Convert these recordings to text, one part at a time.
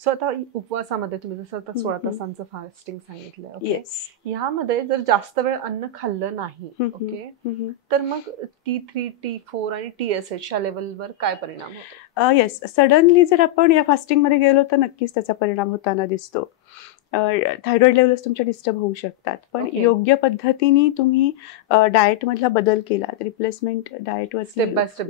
So आता उपवासामध्ये तुम्ही जसं आता 16 तासांचं फास्टिंग सांगितलं, ओके, येस. ह्यामध्ये जर जास्त वेळ अन्न खाल्लं नाही, ओके, तर मग T3, T4 आणि TSH या लेवलवर काय परिणाम होतो? येस, सडनली जर आपण या फास्टिंगमध्ये गेलो तर नक्कीच त्याचा परिणाम होताना दिसतो. थायरॉइड लेवल्स तुमच्या डिस्टर्ब होऊ शकतात, पण ओके. योग्य पद्धतीने तुम्ही डाएटमधला बदल केला, रिप्लेसमेंट डाएटवरती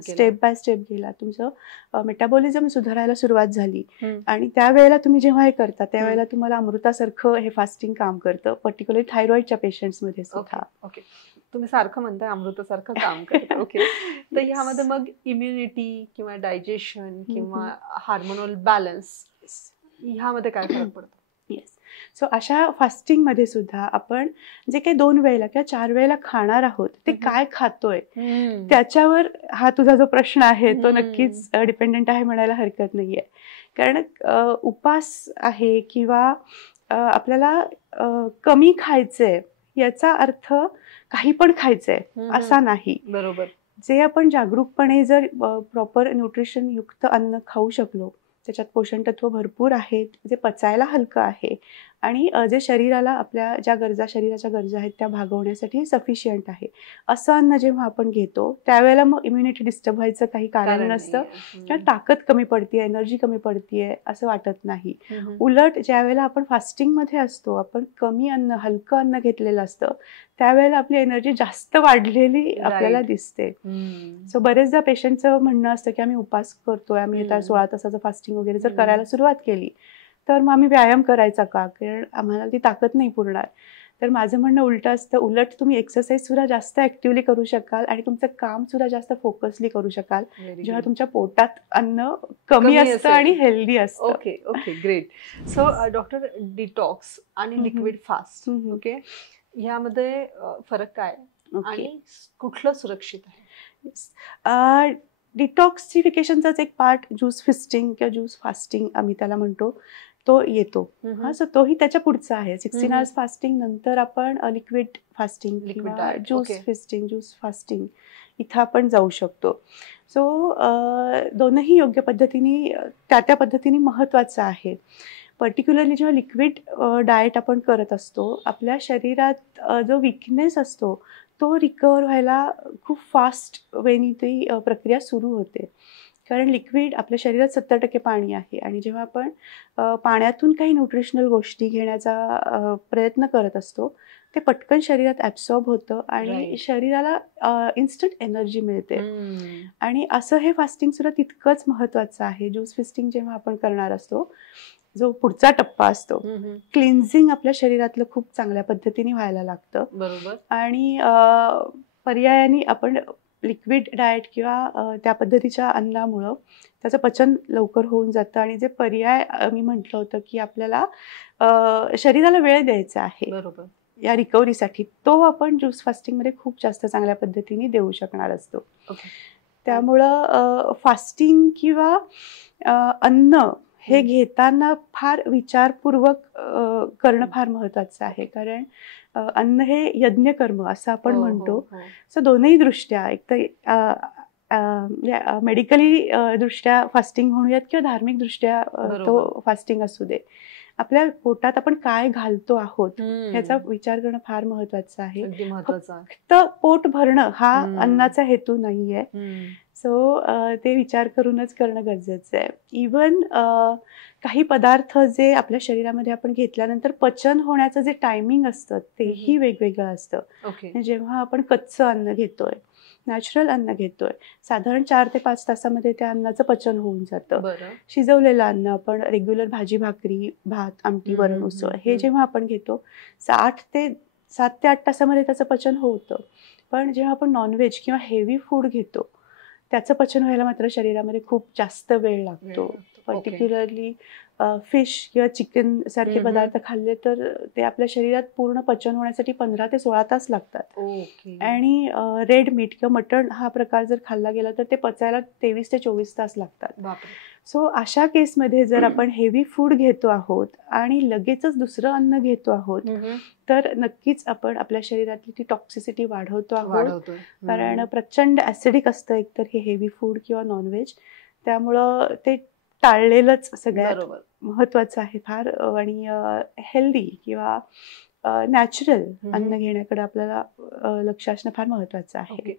स्टेप बाय स्टेप गेला, तुमचं मेटाबॉलिझम सुधारायला सुरुवात झाली आणि त्यावेळेला तुम्ही जेव्हा हे करता त्यावेळेला तुम्हाला अमृतासारखं हे फास्टिंग काम करतं, पर्टिक्युलरली थायरॉइडच्या पेशंट्समध्ये सुद्धा. ओके, तुम्ही सारखं म्हणताय अमृतासारखं काम करतं, ओके. तर ह्यामध्ये मग इम्युनिटी किंवा डायजेशन किंवा हार्मोनल बॅलन्स ह्यामध्ये काय फरक पडतो? येस. सो अशा फास्टिंगमध्ये सुद्धा आपण जे काही 2 वेळेला किंवा 4 वेळेला खाणार आहोत ते काय खातोय त्याच्यावर हा तुझा जो प्रश्न आहे तो नक्कीच डिपेंडंट आहे म्हणायला हरकत नाहीये. कारण उपास आहे किंवा आपल्याला कमी खायचंय याचा अर्थ काही पण खायचंय असा नाही. बरोबर. जे आपण जागरूकपणे जर प्रॉपर न्यूट्रिशन युक्त अन्न खाऊ शकलो, त्याच्यात पोषण तत्व भरपूर आहेत, जे पचायला हलकं आहे आणि जे शरीराला आपल्या ज्या गरजा शरीराच्या गरजा आहेत त्या भागवण्यासाठी सफिशियंट आहे, असं अन्न जेव्हा आपण घेतो त्यावेळेला मग इम्युनिटी डिस्टर्ब व्हायचं काही कारण नसतं किंवा ताकद कमी पडतीये, एनर्जी कमी पडतीये असं वाटत नाही. उलट ज्या वेळेला आपण फास्टिंगमध्ये असतो, आपण कमी अन्न हलकं अन्न घेतलेलं असतं त्यावेळेला आपली एनर्जी जास्त वाढलेली आपल्याला दिसते. सो बरेचदा पेशंटचं म्हणणं असतं की आम्ही उपास करतोय, आम्ही आता 16 तासाचं फास्टिंग वगैरे जर करायला सुरुवात केली तर मग आम्ही व्यायाम करायचा का, कारण आम्हाला ती ताकद नाही पुरणार. तर माझं म्हणणं उलटं असतं, उलट तुम्ही एक्सरसाइज सुद्धा जास्त ऍक्टिव्हली करू शकाल आणि तुमचं काम सुद्धा जास्त फोकसली करू शकाल जेव्हा तुमच्या पोटात अन्न कमी असतं आणि हेल्दी असतं. Okay okay, great. So doctor, detox आणि लिक्विड फास्ट, ओके, ह्यामध्ये फरक काय आणि कुठलं सुरक्षित आहे? डिटॉक्सिफिकेशनचाच एक पार्ट ज्यूस फिस्टिंग किंवा ज्यूस फास्टिंग आम्ही त्याला म्हणतो तो येतो. सो तोही त्याच्या पुढचा आहे. 16 आवर्स फास्टिंग नंतर आपण लिक्विड फास्टिंग किंवा ज्यूस फिस्टिंग ज्यूस फास्टिंग इथं आपण जाऊ शकतो. सो दोनही योग्य पद्धतीने त्या पद्धतीने महत्त्वाचं आहे. पर्टिक्युलरली जेव्हा लिक्विड डाएट आपण करत असतो आपल्या शरीरात जो विकनेस असतो तो रिकवर व्हायला खूप फास्ट वेनी ती प्रक्रिया सुरू होते. कारण लिक्विड आपल्या शरीरात 70% पाणी आहे आणि जेव्हा आपण पाण्यातून काही न्यूट्रिशनल गोष्टी घेण्याचा प्रयत्न करत असतो ते पटकन शरीरात ॲब्सॉर्ब होतं आणि शरीराला इन्स्टंट एनर्जी मिळते. आणि असं हे फास्टिंग सुद्धा तितकंच महत्त्वाचं आहे. ज्यूस फिस्टिंग जेव्हा आपण करणार असतो जो पुढचा टप्पा असतो क्लिन्झिंग आपल्या शरीरातलं खूप चांगल्या पद्धतीने व्हायला लागतं. बरोबर. आणि पर्यायाने आपण लिक्विड डाएट किंवा त्या पद्धतीच्या अन्नामुळं त्याचं पचन लवकर होऊन जातं आणि जे पर्याय मी म्हटलं होतं की आपल्याला शरीराला वेळ द्यायचा आहे बरोबर या रिकव्हरीसाठी, तो आपण ज्यूस फास्टिंगमध्ये खूप जास्त चांगल्या पद्धतीने देऊ शकणार असतो. त्यामुळं फास्टिंग किंवा अन्न हे घेताना फार विचारपूर्वक करणं फार महत्त्वाचं आहे. कारण अन्न हे यज्ञकर्म असं आपण म्हणतो. सो दोनही दृष्ट्या, एक तर मेडिकली दृष्ट्या फास्टिंग म्हणूयात किंवा धार्मिक दृष्ट्या तो फास्टिंग असू दे, आपल्या पोटात आपण काय घालतो आहोत ह्याचा विचार करणं फार महत्त्वाचं आहे. फक्त पोट भरणं हा अन्नाचा हेतू नाहीये. सो ते विचार करूनच करणं गरजेचं आहे. इवन काही पदार्थ जे आपल्या शरीरामध्ये आपण घेतल्यानंतर पचन होण्याचं जे टायमिंग असतं तेही वेगवेगळं असतं. जेव्हा आपण कच्चं अन्न घेतोय, नॅचरल अन्न घेतोय, साधारण 4 ते 5 तासामध्ये त्या अन्नाचं पचन होऊन जातं. शिजवलेलं अन्न आपण रेग्युलर भाजी भाकरी भात आमटी वरण उसळ हे जेव्हा आपण घेतो 7 ते 8 तासामध्ये त्याचं पचन होतं. पण जेव्हा आपण नॉनव्हेज किंवा हेवी फूड घेतो त्याचं पचन व्हायला मात्र शरीरामध्ये खूप जास्त वेळ लागतो. पर्टिक्युलरली फिश किंवा चिकन सारखे पदार्थ खाल्ले तर ते आपल्या शरीरात पूर्ण पचन होण्यासाठी 15 ते 16 तास लागतात. आणि रेड मीट किंवा मटण हा प्रकार जर खाल्ला गेला तर ते पचायला 23 ते 24 तास लागतात. सो अशा केसमध्ये जर आपण हेवी फूड घेतो आहोत आणि लगेचच दुसरं अन्न घेतो आहोत तर नक्कीच आपण आपल्या शरीरातली ती टॉक्सिसिटी वाढवतो आहोत. कारण प्रचंड ॲसिडिक असतं एकतर हे हेवी फूड किंवा नॉनव्हेज, त्यामुळं ते टाळलेलंच सगळ्यात महत्वाचं आहे फार, आणि हेल्दी किंवा नॅचरल अन्न घेण्याकडे आपल्याला लक्ष असणं फार महत्वाचं आहे.